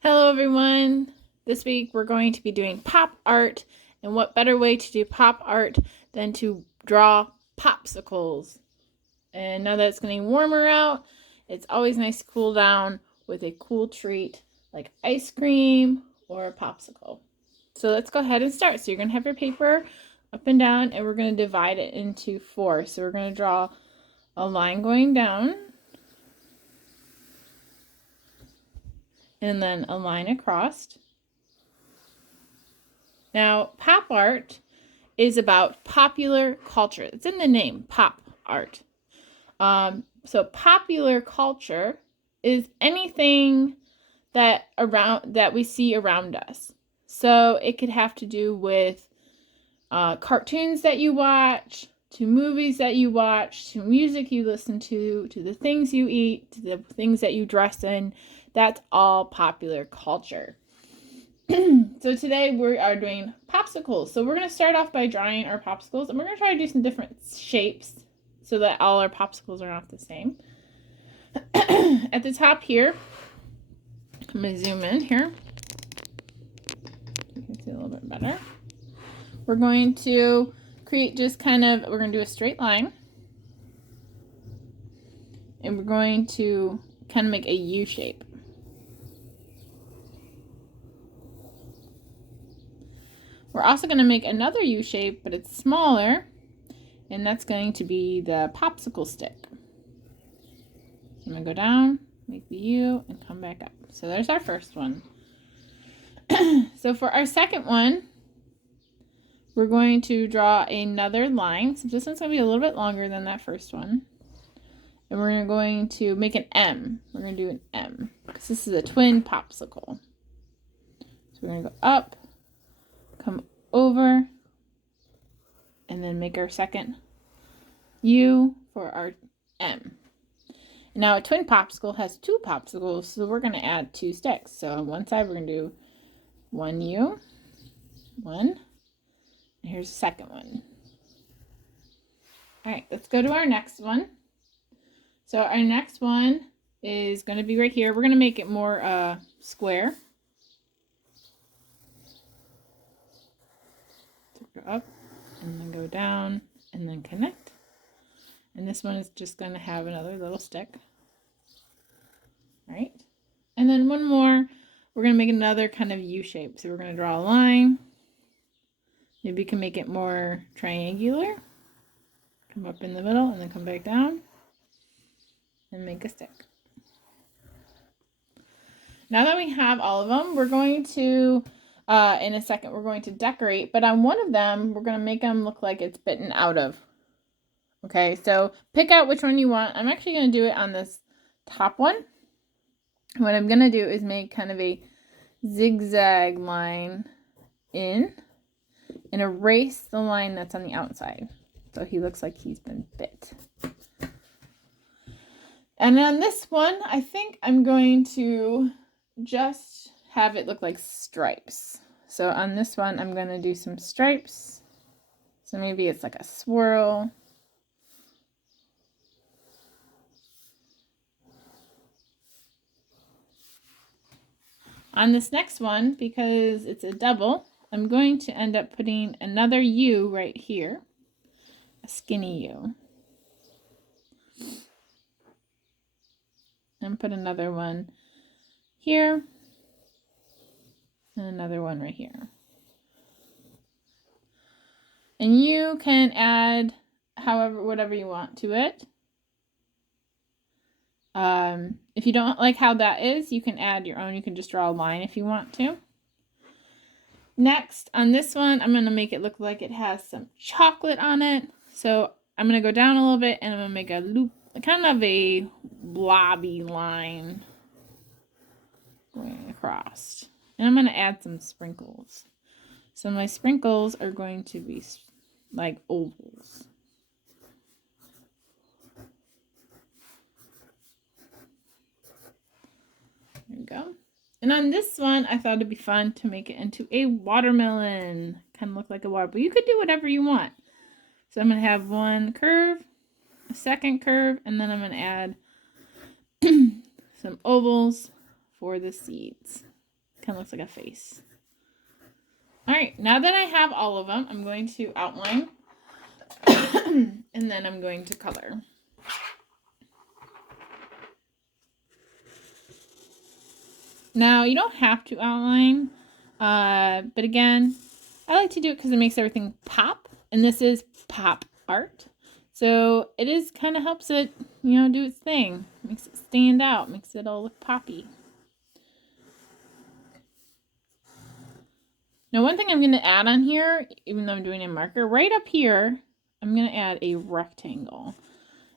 Hello everyone! This week we're going to be doing pop art, and what better way to do pop art than to draw popsicles. And now that it's getting warmer out, it's always nice to cool down with a cool treat like ice cream or a popsicle. So let's go ahead and start. So you're going to have your paper up and down, and we're going to divide it into 4. So we're going to draw a line going down, and then a line across. Now, pop art is about popular culture. It's in the name, pop art. So popular culture is anything that we see around us. So it could have to do with cartoons that you watch, to movies that you watch, to music you listen to the things you eat, to the things that you dress in. That's all popular culture. So today we are doing popsicles. So we're going to start off by drawing our popsicles, and we're going to try to do some different shapes so that all our popsicles are not the same. At the top here, I'm going to zoom in here. You can see a little bit better. We're going to create we're going to do a straight line. And we're going to kind of make a U shape. We're also going to make another U shape, but it's smaller, and that's going to be the popsicle stick. I'm going to go down, make the U, and come back up. So there's our first one. So for our second one, we're going to draw another line. So this one's going to be a little bit longer than that first one. And we're going to make an M. We're going to do an M, because this is a twin popsicle. So we're going to go up, come over, and then make our second U for our M. Now a twin popsicle has 2 popsicles, so we're going to add 2 sticks. So on one side we're going to do 1 U, 1, and here's the second one. All right, let's go to our next one. So our next one is going to be right here. We're going to make it more square. So go up and then go down and then connect. And this one is just going to have another little stick. All right. And then one more, we're going to make another kind of U shape. So we're going to draw a line. Maybe you can make it more triangular. Come up in the middle and then come back down and make a stick. Now that we have all of them, we're going to, in a second, we're going to decorate. But on one of them, we're going to make them look like it's bitten out of. Okay, so pick out which one you want. I'm actually going to do it on this top one. What I'm going to do is make kind of a zigzag line in and erase the line that's on the outside. So he looks like he's been bit. And on this one, I think I'm going to just have it look like stripes. So on this one, I'm going to do some stripes. So maybe it's like a swirl. On this next one, because it's a double, I'm going to end up putting another U right here, a skinny U. And put another one here, and another one right here. And you can add whatever you want to it. If you don't like how that is, you can add your own. You can just draw a line if you want to. Next, on this one, I'm going to make it look like it has some chocolate on it. So I'm going to go down a little bit, and I'm going to make a loop, kind of a blobby line going across. And I'm going to add some sprinkles. So my sprinkles are going to be like ovals. There we go. And on this one, I thought it'd be fun to make it into a watermelon. Kind of look like a water, but you could do whatever you want. So I'm going to have one curve, a second curve, and then I'm going to add some ovals for the seeds. kind of looks like a face. All right, now that I have all of them, I'm going to outline and then I'm going to color. Now, you don't have to outline, but again, I like to do it because it makes everything pop, and this is pop art. So it is kind of helps it, do its thing. Makes it stand out, makes it all look poppy. Now, one thing I'm going to add on here, even though I'm doing a marker, right up here, I'm going to add a rectangle.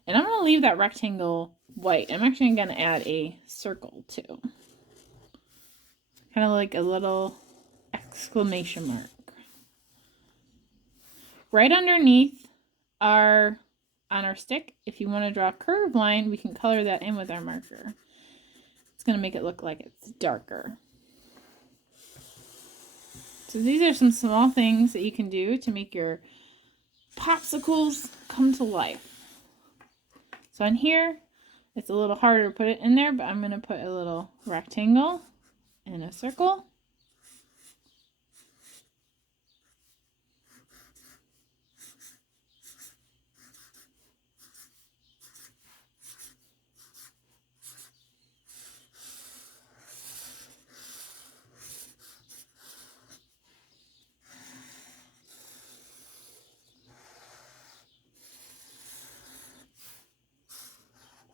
And I'm going to leave that rectangle white. I'm actually going to add a circle too. Kind of like a little exclamation mark. Right underneath on our stick, if you want to draw a curved line, we can color that in with our marker. It's going to make it look like it's darker. So these are some small things that you can do to make your popsicles come to life. So on here, it's a little harder to put it in there, but I'm going to put a little rectangle and a circle.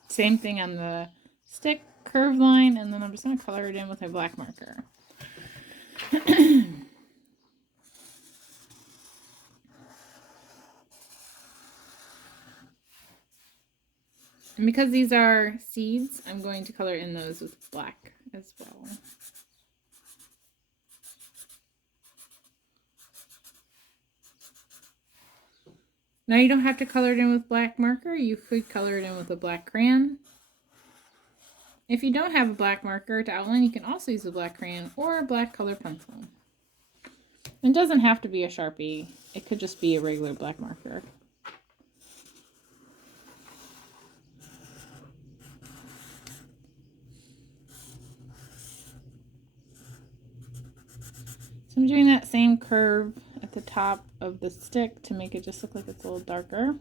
Same thing on the stick, curved line, and then I'm just going to color it in with my black marker. And because these are seeds, I'm going to color in those with black as well. Now you don't have to color it in with black marker. You could color it in with a black crayon. If you don't have a black marker to outline, you can also use a black crayon or a black color pencil. It doesn't have to be a Sharpie. It could just be a regular black marker. So I'm doing that same curve at the top of the stick to make it just look like it's a little darker.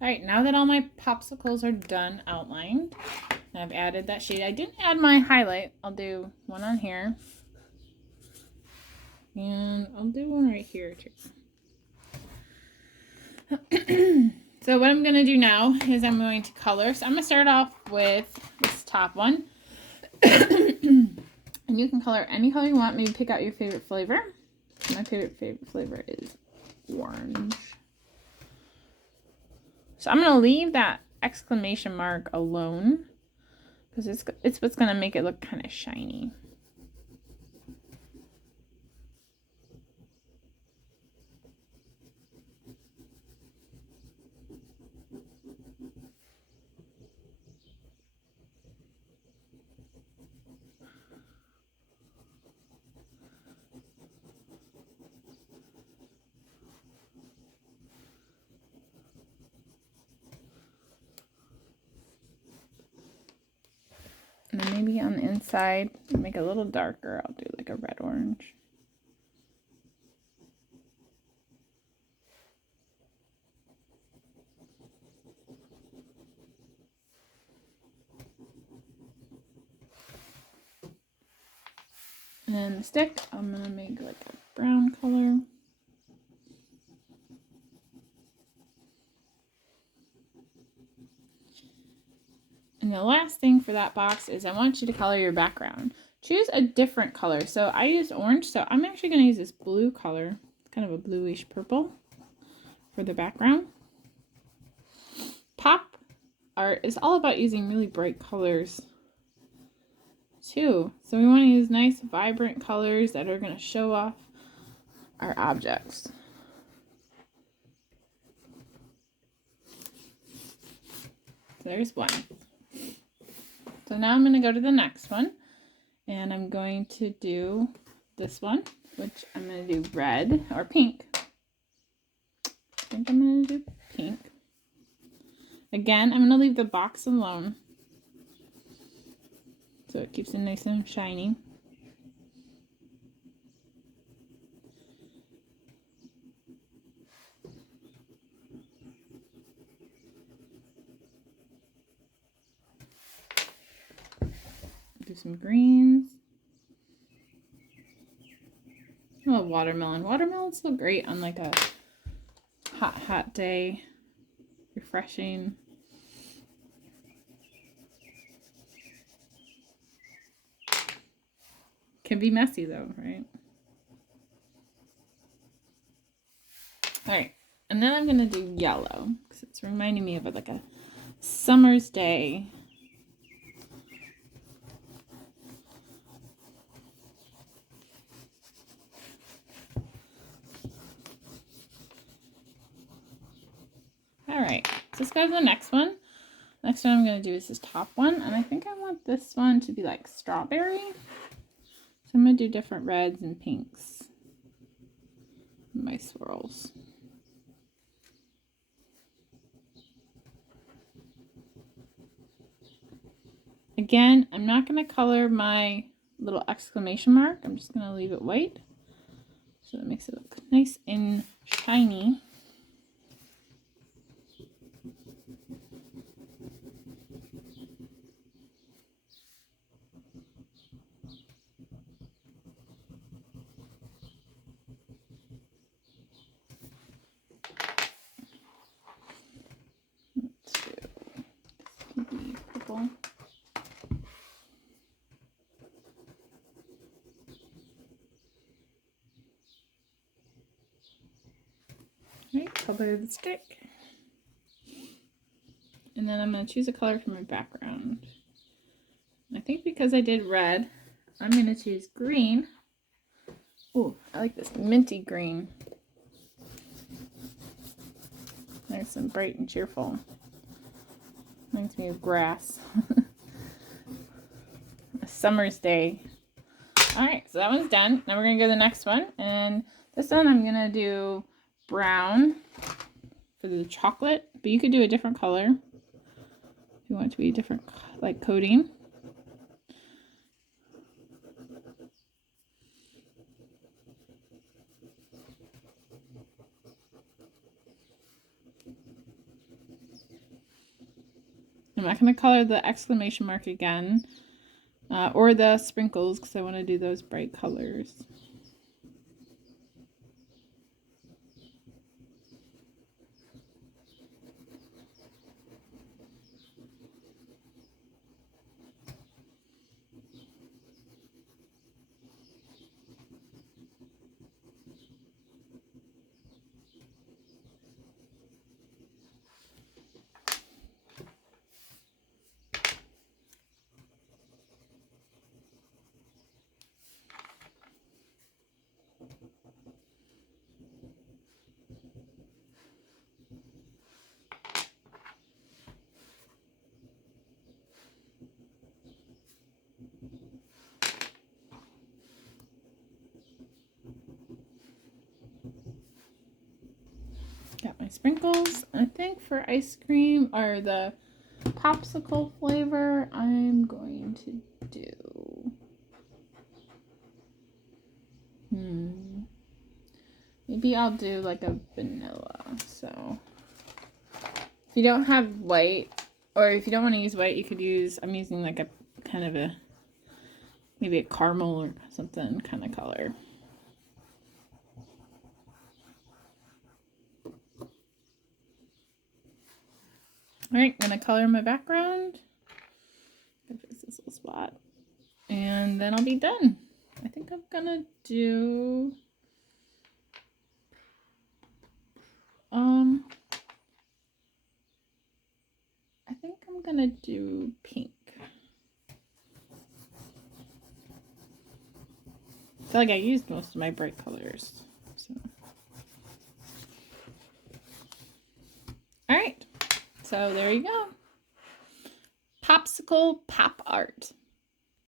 All right, now that all my popsicles are done outlined, and I've added that shade. I didn't add my highlight. I'll do one on here. And I'll do one right here too. So what I'm going to do now is I'm going to color. So I'm going to start off with this top one. And you can color any color you want. Maybe pick out your favorite flavor. My favorite flavor is orange. So I'm going to leave that exclamation mark alone because it's what's going to make it look kind of shiny. And then maybe on the inside, make it a little darker. I'll do like a red-orange. And then the stick, I'm going to make like a brown color. And the last thing for that box is I want you to color your background. Choose a different color. So I used orange, so I'm actually going to use this blue color. It's kind of a bluish purple for the background. Pop art is all about using really bright colors too. So we want to use nice, vibrant colors that are going to show off our objects. So there's one. So now I'm going to go to the next one, and I'm going to do this one, which I'm going to do red or pink. I think I'm going to do pink. Again, I'm going to leave the box alone so it keeps it nice and shiny. Do some greens. Oh, watermelon. Watermelons look great on like a hot day. Refreshing. Can be messy though, right? All right, and then I'm gonna do yellow because it's reminding me of like a summer's day. All right, so let's go to the next one. Next one I'm going to do is this top one, and I think I want this one to be like strawberry. So I'm going to do different reds and pinks in my swirls. Again, I'm not going to color my little exclamation mark. I'm just going to leave it white so that makes it look nice and shiny. Purple. Right, color the stick. And then I'm going to choose a color for my background. I think because I did red, I'm going to choose green. Oh, I like this minty green. Nice and bright and cheerful. Reminds me of grass. A summer's day. Alright, so that one's done. Now we're going to go to the next one. And this one I'm going to do brown for the chocolate. But you could do a different color if you want it to be a different like coating. I'm not going to color the exclamation mark again or the sprinkles because I want to do those bright colors. Got my sprinkles. I think for ice cream or the popsicle flavor, I'm going to do maybe I'll do like a vanilla. So if you don't have white, or if you don't want to use white, you could use, I'm using like a kind of a maybe a caramel or something kind of color. Alright, I'm going to color my background. Fix this little spot. And then I'll be done. I think I'm going to do... I think I'm going to do pink. I feel like I used most of my bright colors. So. Alright. So there you go. Popsicle pop art.